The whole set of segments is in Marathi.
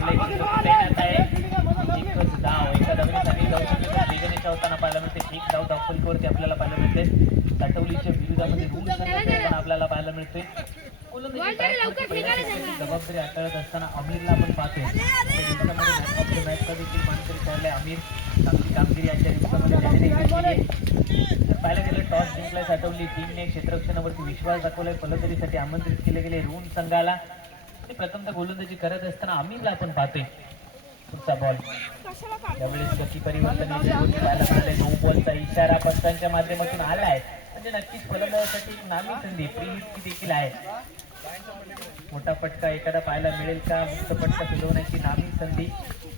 पडले तैनात आहे. एकच धाव एका धावेसाठी वेगाने चावताना पाहायला मिळते. एक धाव धावफलकावरती आपल्याला पाहायला मिळते. साठवलीच्या विरोधामध्ये रूल पण आपल्याला पाहायला मिळते. जबाबदारी हाताळत असताना आमिरला आपण पाहतोय. मॅचचा देखील मानकरी ठरलाय आमिर. चांगली कामगिरी आजच्या दिवसामध्ये पाहायला गेलं. टॉस जिंकलाय साठवली टीमने. क्षेत्ररक्षणावरती विश्वास दाखवलाय. फलंदाजीसाठी आमंत्रित केले गेले रूम संघाला. प्रथमतः गोलंदाजी करत असताना आमिरला आपण पाहतोय. पुढचा बॉल यावेळेस गती परिवर्तन पाहायला मिळाले. नो बॉलचा इशारा पंचांच्या माध्यमातून आलाय. म्हणजे नक्कीच फलंदाजासाठी एक नामी संधी फ्री हिटची देखील आहे. मोठा फटका एखादा पाहायला मिळेल का? मुक्त फटका फिरवण्याची नामी संधी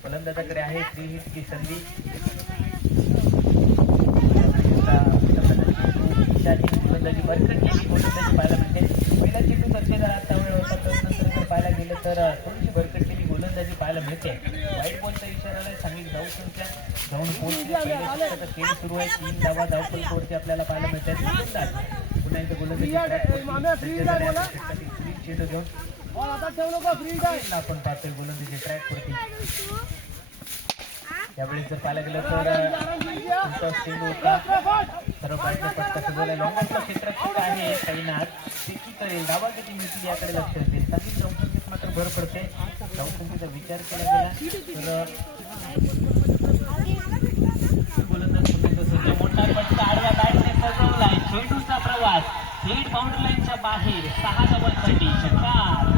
फलंदाजाकडे आहे. फ्री हिटची संधी गोलंदाजी भरकटलेली गोलंदाजी पाहायला मिळते. पहिला चेंडू दर्जेदार वेळ होता. त्यानंतर पाहायला गेलं तर थोडीशी भरकटलेली गोलंदाजी पाहायला मिळते. वाईट बॉलचा इशारा सांगितलं धाव संख्या जाऊन पोहोचली. खेळ सुरू आहे. 3 धावा धावफलकावरती आपल्याला पाहायला मिळतात. पुन्हा एकदा गोलंदाजी चेंडू घेऊन आपण पाहतोय गोलंदाजी ट्रॅकवरती. यावेळेस जर पाहायला गेलं तर चेंडू होता तर लॉंगचा क्षेत्ररक्षक आहे तैनात. ते की करेल धावा किती मिळतील याकडे लक्ष असेल. चांगली धावसंख्येत मात्र भर पडते. धावसंख्येचा विचार केला गेला तर गोलंदाज मोठा फटका आडव्या बॅटने सजवलाय. चेंडूचा प्रवास थेट बाउंड्री लाईनच्या बाहेर 6 धावांसाठी षटकार.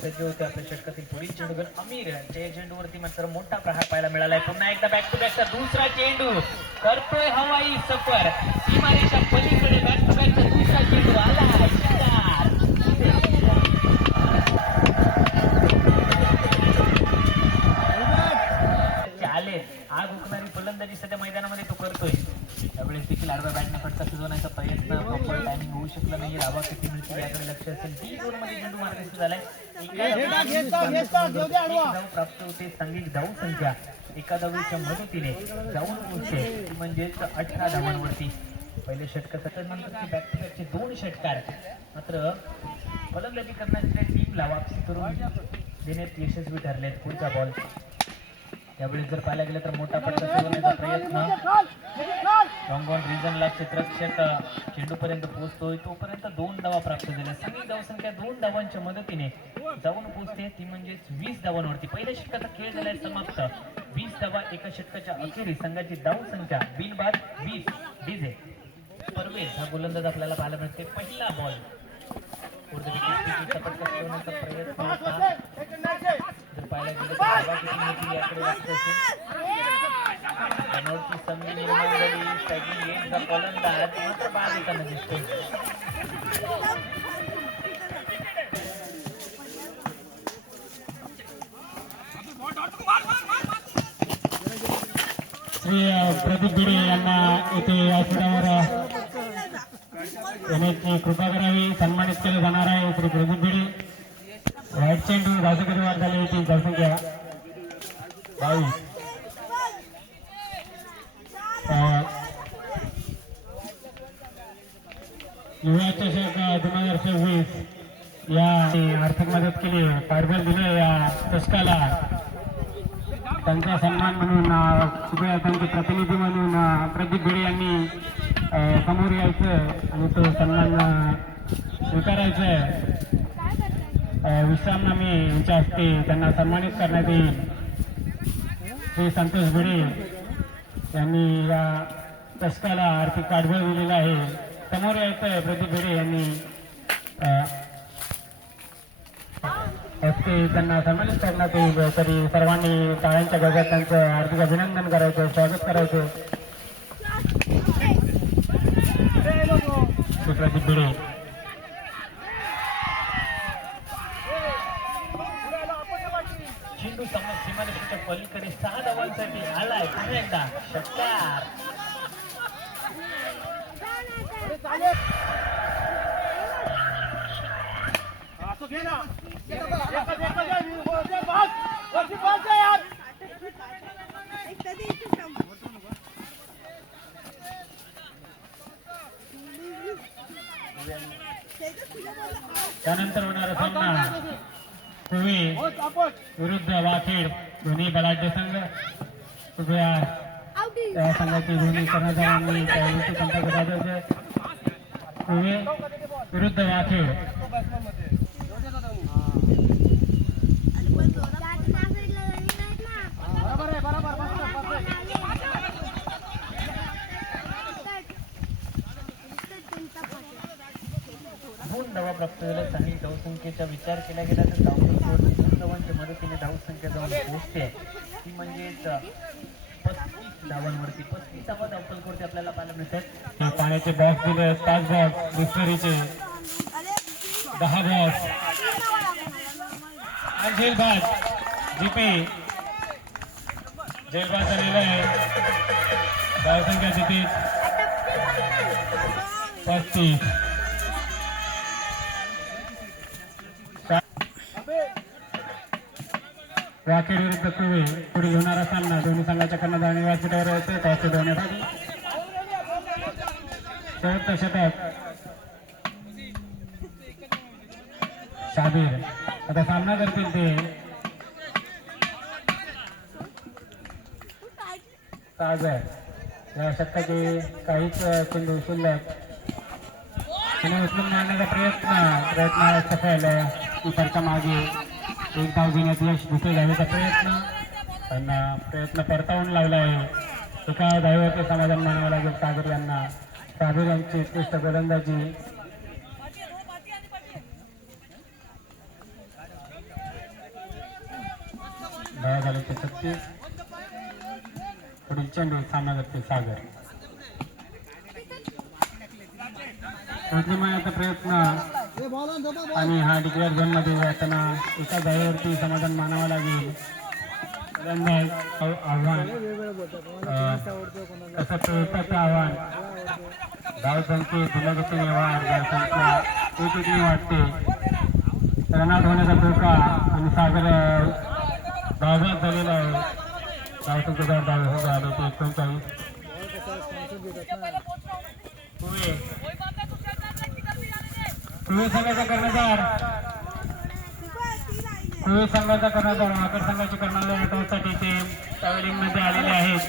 सज्ज होते आपल्या षटकातील पुढील चेंडू आमिर यांच्या चेंडूवरती मात्र मोठा प्रहार पाहायला मिळालाय. पुन्हा एकदा बॅक टू बॅकचा दुसरा चेंडू करतोय हवाई सफर. सीमारेषा पलीकडे बॅक टू बॅकचा दुसरा चेंडू आलाय. चालेल आग उकणारी फलंदाजी सध्या मैदानामध्ये तो करतोय. त्यावेळेस देखील आडव्या बॅटने फटका सुचवण्याचा प्रयत्न प्रॉपर टायमिंग होऊ शकला नाही. धावा किती मिळतील याकडे लक्ष असेल. 3 ओव्हरमध्ये चेंडू मारण्याचं झालाय. प्राप्त होते. सांघिक धाव संख्या एका धावेच्या मदतीने जाऊन पोहोचते म्हणजेच 18 धावांवरती. पहिले षटकाचा नंतर बॅक टू बॅकचे 2 षटकार मात्र फलंदाजी करण्याच्या टीमला वापसी करून देण्यात यशस्वी ठरलेत. पुढचा बॉल यावेळेस जर पाहायला गेलं तर मोठा फटका सोडवण्याचा प्रयत्न लॉंग ऑन रिजनला क्षेत्ररक्षक चेंडूपर्यंत पोहोचतोय. तोपर्यंत 2 धावा प्राप्त झाल्या. सांघिक धावसंख्या 2 धावांच्या मदतीने जाऊन पोहोचते. ती म्हणजेच 20 धावांवरती. पहिल्या षटकाचा खेळ झालाय समाप्त. 20 धावा एका षटकाच्या अखेरीस संघाची धावसंख्या बिनबाद 20. डीजे परवेज हा गोलंदाज आपल्याला पाहायला मिळते. पहिला बॉल फटका सोडवण्याचा प्रयत्न होता. जर पाहायला गेलं तर याकडे लक्ष असेल. संधी निर्माण झाली. स्ट्रायकिंग एंडचा फलंदाज मात्र बाद येताना दिसतोय. श्री प्रदीप भिडे यांना येथे व्यासपीठावर येण्याची कृपा करावी. सन्मानित केले जाणार आहे श्री प्रदीप भिडे. व्हाईट चेंडू धावसंख्येची वाढ झाली होती. धावसंख्या 22. युवा चषक 2026 या आर्थिक मदत केली. पाठबळ दिले या चषकाला. त्यांचा सन्मान म्हणून त्यांचे प्रतिनिधी म्हणून प्रदीप भिडे यांनी समोर यायचं आणि तो सन्मान स्वीकारायचा आहे. विश्रामनामे यांच्या हस्ते त्यांना सन्मानित करण्यात येईल. श्री संतोष भिडे यांनी या चषकाला आर्थिक पाठबळ दिलेलं आहे. समोर यायचं प्रदीप भिडे यांनी हस्ते त्यांना सन्मानित करण्यात येईल. तरी सर्वांनी टाळ्यांच्या गजरात त्यांचं हार्दिक अभिनंदन करायचं, स्वागत करायचं. श्री प्रदीप भिडे चेंडू सीमारेषेच्या पलीकडे 6 धावांसाठी आलाय. पुन्हा एकदा षटकार. वाखेड दोन्ही बलाढ्य संघ उभ्या त्या संघाची दोन्ही कर्णधारांनी त्यावेळी संपर्क साधायचे. कुवे विरुद्ध वाखेड दोन धावा प्राप्त झाल्या. स्थानिक धावसंख्येचा विचार केला गेला तर धावसंख्येवर दोन धावांच्या मदतीने धावसंख्या जाऊन पोहोचते ती म्हणजेच 35 धावांवरती. 35 धावफलकावरती आपल्याला पाहायला मिळतात. पाण्याचे बॉक्स दिले 5 बॉक्स बिस्लरीचे 10 बॉक्स आणि जेलबाज जीपी जेलबाज झालेला आहे. धावसंख्या तिथे 35. वाखेड विरुद्ध कुवे पुढील होणारा सामना दोन्ही संघाच्या कर्णधारांनी व्यासपीठावर येते टॉस उडवण्यासाठी. शेवटचं षटक शाबीर आता सामना करतील ते सागर. या षटकाचे काहीच चेंडू शिल्लक आणि उचलून मारण्याचा प्रयत्न सफल. कीपरच्या मागे एक धाव घेण्यात यश भेटेल जाण्याचा पण प्रयत्न परतावून लावला आहे. एका धावेवरती समाधान मानावं लागेल सागर यांना. सागर यांची उत्कृष्ट गोलंदाजी धावा झाले ते 36. पुढील चेंडू सामना करते सागर. मारण्याचा प्रयत्न आणि हा डिक्लेअर झोन मध्ये जाताना एका धावेवरती समाधान मानावं लागेल. आव्हान तसं प्रयत्नाचं आव्हान धावसंख्येत दिलागतीने वाढ धावसंख्या एक वाटते. रनआउट होण्याचा धोका आणि सागर धावबाद झालेला आहे. धावसंख्येचा धाव झाले ते 39. कुवे संघाचा कर्णधार वाकड संघाचे कर्णधार टॉससाठी ते ट्रॅव्हलिंग मध्ये आलेले आहेत.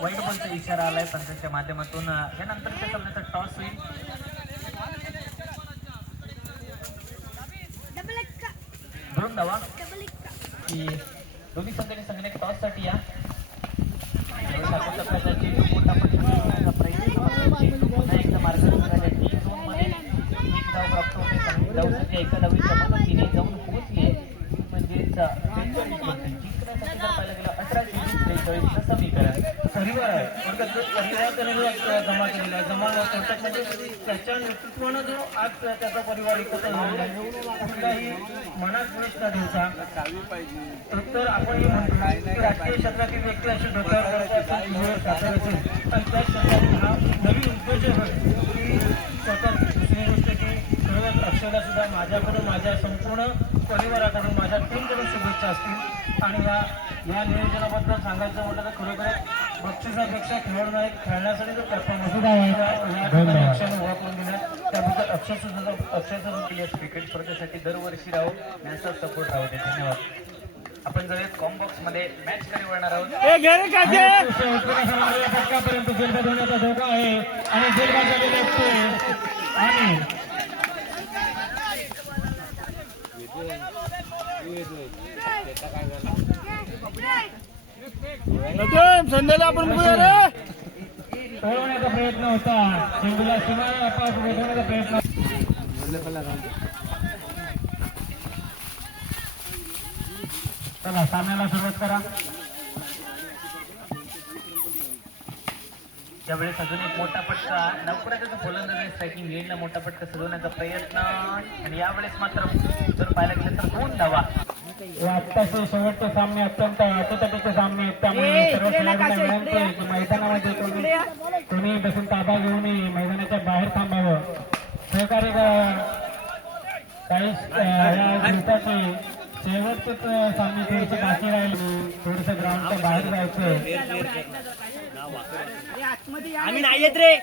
वाईट बॉलचा इशारा आलाय पंचांच्या माध्यमातून. यानंतरच्या सामन्याचा टॉस होईल. दोन धावा की दोन्ही संघाने संघाने टॉससाठी या एका धावीच्या मदतीने जाऊन पोहोचली म्हणजेच पाहायला गेलं 18-43 समीकरण परिवार आहे. जमा केलेला जमा त्याच्या नेतृत्वानं जो आज त्याचा परिवार एकत्र झालेला आहे कुठलाही मनात वेश न द्यायचा. तर आपण हे म्हणतो राजकीय क्षेत्रातील व्यक्ती अशी डोक्यावर सादर असेल पण त्या क्षेत्रात हा नवीन उद्देश की स्वतः दुसरी गोष्ट की अक्षरला सुद्धा माझ्याकडून माझ्या संपूर्ण परिवाराकडून माझ्या टीमकडून शुभेच्छा असतील. आणि या नियोजनाबद्दल सांगायचं म्हटलं तर खरोखर बक्षिसापेक्षा खेळण्यासाठी जो परफॉर्मन्स ओळखून दिला त्याबद्दल अक्षरशुद्धा क्रिकेट स्पर्धेसाठी दरवर्षी राहू यांचा सपोर्ट राहू दे. धन्यवाद. आपण जाऊयात कॉम्बॉक्स मध्ये मॅच कडे वळणार आहोत. फटकापर्यंत जेलबाद होण्याचा धोका आहे आणि जेलबाद झालेले असते आणि संध्याला आपण पळवण्याचा प्रयत्न होता. चेंडूला सीमा बोलवण्याचा प्रयत्न. चला सामन्याला सुरुवात करा. त्यावेळेस अजून एक मोठा फटका लवकरच गोलंदाजी स्ट्रायकिंग येईल मोठा फटका सजवण्याचा प्रयत्न आणि यावेळेस मात्र जर पाहायला गेलं तर 2 धावा. आत्ताचे शेवटचे सामने अत्यंत अटीतटीचे सामने आहेत त्यामुळे सर्व खेळाडूंना विनंती आहे की मैदानामध्ये कोणी बसून ताबा घेऊ नये. मैदानाच्या बाहेर थांबावं. सहकारी काही या दिवसाचे शेवटचेच सामने थोडेसे बाकी राहिले. थोडंसं ग्राउंडच्या बाहेर जायचं. आम्ही नाही येत रे.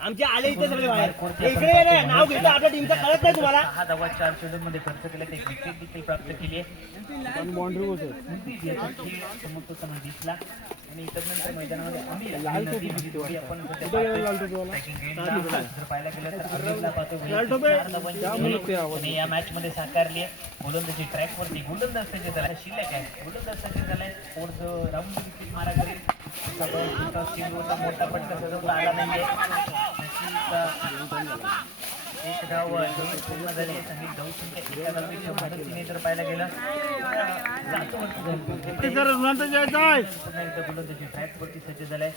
आमचे आले इथे सगळे बाहेर इकडे ये ना, नाव घेतलं आपल्या टीमचं कळत नाही तुम्हाला 6 धावा 4 चेंडूंमध्ये खर्च केला, एक विकेट देखील प्राप्त केली आहे. समोर दिसला आणि तदनंतर मैदानामध्ये अमीर आणि नदीम ही जोडी आपण सध्या पाहतोय. Backing end ला जर पाहायला गेलं तर अमीरला पाहतोय, 4 धावांची आणि या मॅच मध्ये साकारली आहे. गोलंदाजी ट्रॅक वरती गोलंदाज सज्ज झालाय, शिल्लक आहे गोलंदाज सज्ज झालाय. फोर्थ राऊंड विकेट मारा करेल, चेंडूचा मोठा पटका सजवता आला नाहीये. एक धाव पूर्ण झाली आहे. संगीत धावसंख्या एका धावेच्या मदतीने जर पाहायला गेलं गोलंदाजी ट्रॅक वरती सज्ज झालाय.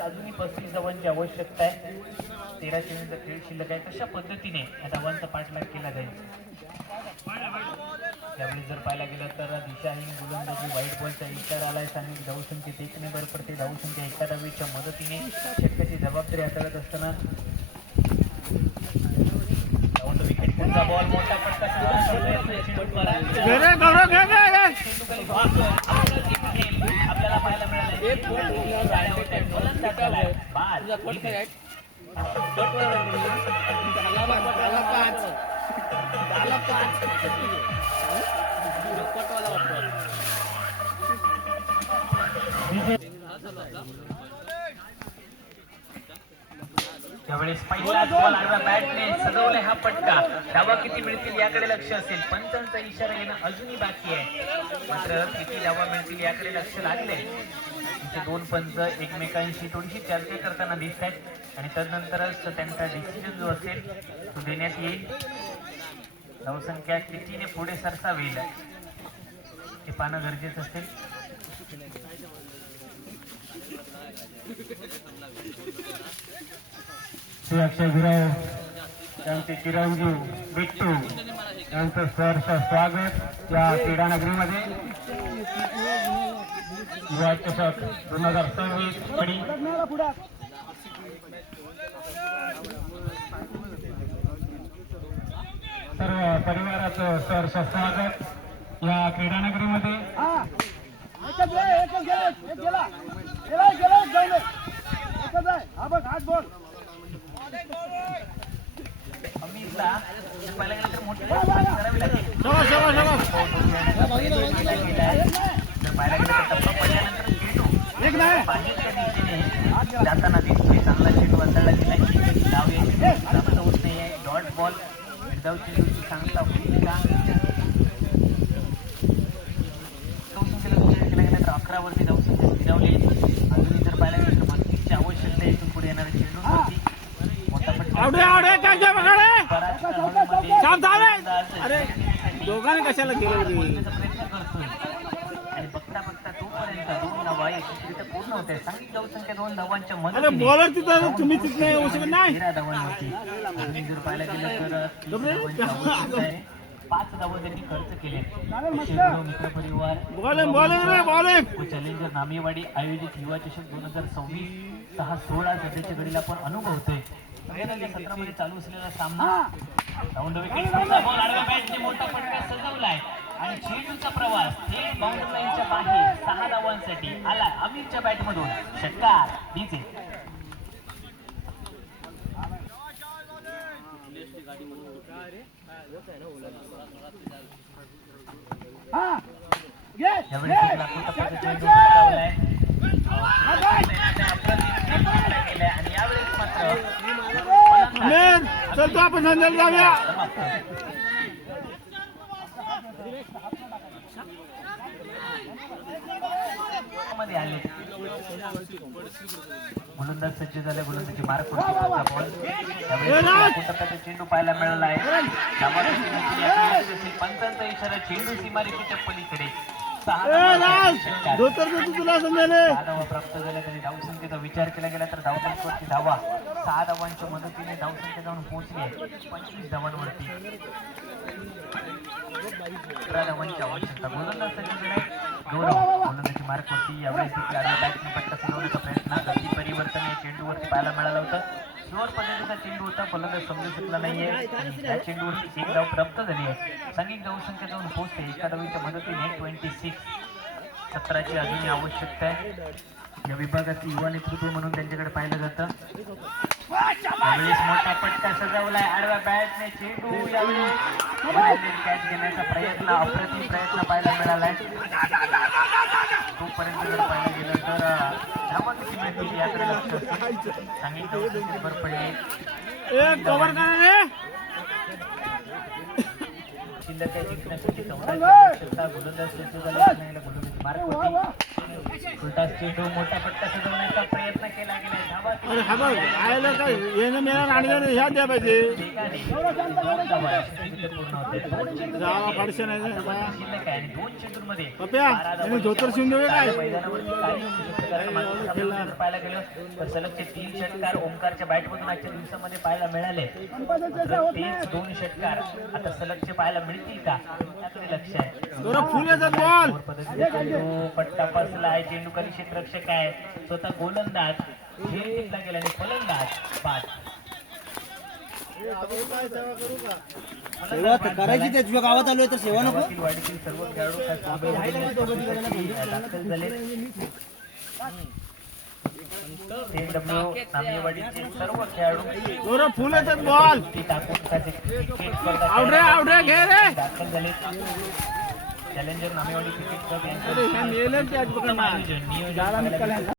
अजूनही 35 धावांची आवश्यकता आहे. 13 चेंडूचा खेळ शिल्लक आहे. कशा पद्धतीने या धावांचा पाठलाग केला जाईल यावेळी जर पाहायला गेलं तर दिशाहीन गोलंदाजी व्हाईट बॉलचा इशारा आलाय. सांगितलं धावसंख्येत 1 ने भर पडते. धावसंख्या एका धावेच्या मदतीने षटकाची जबाबदारी हाताळत असताना विकेट पुढचा बॉल मोठा पटका आपल्याला पाहायला त्यावेळेस पहिला बॉल आडव्या बॅटने सजवलाय हा पटका. धावा किती मिळतील याकडे लक्ष असेल. पंचांचा इशारा येणं अजूनही बाकी आहे, मात्र किती धावा मिळतील याकडे लक्ष लागले. तुमचे 2 पंच एकमेकांशी थोडीशी चर्चा करताना दिसत आहेत आणि तदनंतरच त्यांचा डिसिजन जो असेल तो देण्यात येईल. धावसंख्या कितीने पुढे सरसावी हे पाहणं गरजेचं असेल. श्री अक्षय गुराव त्यांचे चिरंजीव बिट्टू यांचं सहर्ष स्वागत या क्रीडानगरीमध्ये. युवा चषक 2026 कडी सर्व परिवाराचं सहर्ष स्वागत या क्रीडानगरीमध्ये. अमीरला पाहायला गेलं तर मोठी करावी लागेल. पाहायला गेलं तर टप्पा पडल्यानंतर चेंडू बाहेरच्या दिशेने जाताना दिसतोय. चांगला चेंडू हाताळला गेला की धाव यायची प्राप्त होत नाहीये. डॉट बॉल विदाऊट चेंडूची सांगता होईल का? केला गेला तर 11 वरती धावसंख्या स्थिरावली. अजूनही जर पाहायला गेलं तर 32 ची आवश्यकता इथून पुढे येणाऱ्या चेंडूंवरती. दोघांनी कशाला गेलो प्रयत्न करतोय आणि बघता बघता तोपर्यंत 2 धावा यशस्वीरित्या पूर्ण होते. सांगितलं धावसंख्या 2 धावांच्या मदतीने बॉलर तिथं तुम्ही तिथे येऊ शकत नाही. 13 धावांवरती अजूनही जर पाहायला गेलं तर 30 धावांची आवश्यकता आहे. 5 धावा त्यांनी खर्च केले. मित्रपरिवार चॅलेंजर नामेवाडी आयोजित युवा चषक 2026 6-16 सध्याच्या घडीला आपण अनुभवतोय. 2017 मध्ये चालू असलेला सामना राऊंड विकेट बॉल आडव्या बॅटने मोठा पटका सजवलाय आणि चेंडूचा प्रवास थेट बाउंड्री लाईनच्या बाहेर 6 धावांसाठी आला. अमीरच्या बॅटमधून षटकार डीजे. यावेळी लाखो टप्प्याचा चेंडू सजवलाय आणि यावेळेस मात्र चल तो आपण नंतर जाऊया. मध्ये आले गोलंदाज सज्ज झाले. गोलंदाजी मार्क बॉल टप्प्याचा चेंडू पाहायला मिळाला आहे. पंचांचा इशारा चेंडू सीमारेषेच्या पलीकडे 6 धावा प्राप्त झाल्या. तरी धावसंख्येचा विचार केला गेला तर धावसंख्येवरती धावा 6 धावांच्या मदतीने धावसंख्या जाऊन पोहोचली आहे 25 धावांवरती. 11 धावांची आवश्यकता. गोलंदाज सज्ज झाले. गोलंदाजी मार्कवरती यावेळेस बॅटने पटका फिरवण्याचा प्रयत्न. गती परिवर्तन या चेंडूवरती पाहायला मिळालं होतं. स्लोअर पद्धतीचा चेंडू होता. फलंदाज समजू शकला नाहीये आणि त्या चेंडूवरती 1 धाव प्राप्त झाली आहे. सांघिक धावसंख्या जाऊन पोहोचते एका धावेच्या मदतीने 26. सत्राची अजूनही आवश्यकता आहे. या विभागाचे युवा नेतृत्व म्हणून त्यांच्याकडे पाहिलं जातं. यावेळेस मोठा पट्टा सजवलाय आडव्या बॅटने चेंडू यावेळी कॅच घेण्याचा प्रयत्न अप्रतिम प्रयत्न पाहायला मिळालाय. तोपर्यंत जर पाहिलं गेलं तर धावा किती मिळतील याकडे लक्ष असेल. सांगितलं भर पडली शिल्लक आहे जिंकण्यासाठी 14 गोलंदाज मार्क होती. उलटा चेंडू मोठा पट्टा सजवण्याचा प्रयत्न केला गेलाय. धावा शिल्लक आहे आणि 2 चेंडूंमध्ये पाहायला गेलं तर सलगचे 3 षटकार ओंकारच्या बॅटमधून आजच्या दिवसामध्ये पाहायला मिळाले. तेच 2 षटकार आता सलगचे पाहायला मिळतील का त्याकडे लक्ष आहे. पट्टा फसलाय. चेंडूकरी क्षेत्ररक्षक आहे स्वतः गोलंदाज झेल घेतला गेला आणि फलंदाज बाद. सेवा तर करायची त्याच्या गावात आलोय तर सेवा नको. गावातील वाडीतील सर्व खेळाडू दाखल झाले. नामेवाडीचे सर्व खेळाडू फुल येतात बॉल टाकून दाखल झाले. चॅलेंजर नामेवाडी क्रिकेट क्लब यांचं नियोजन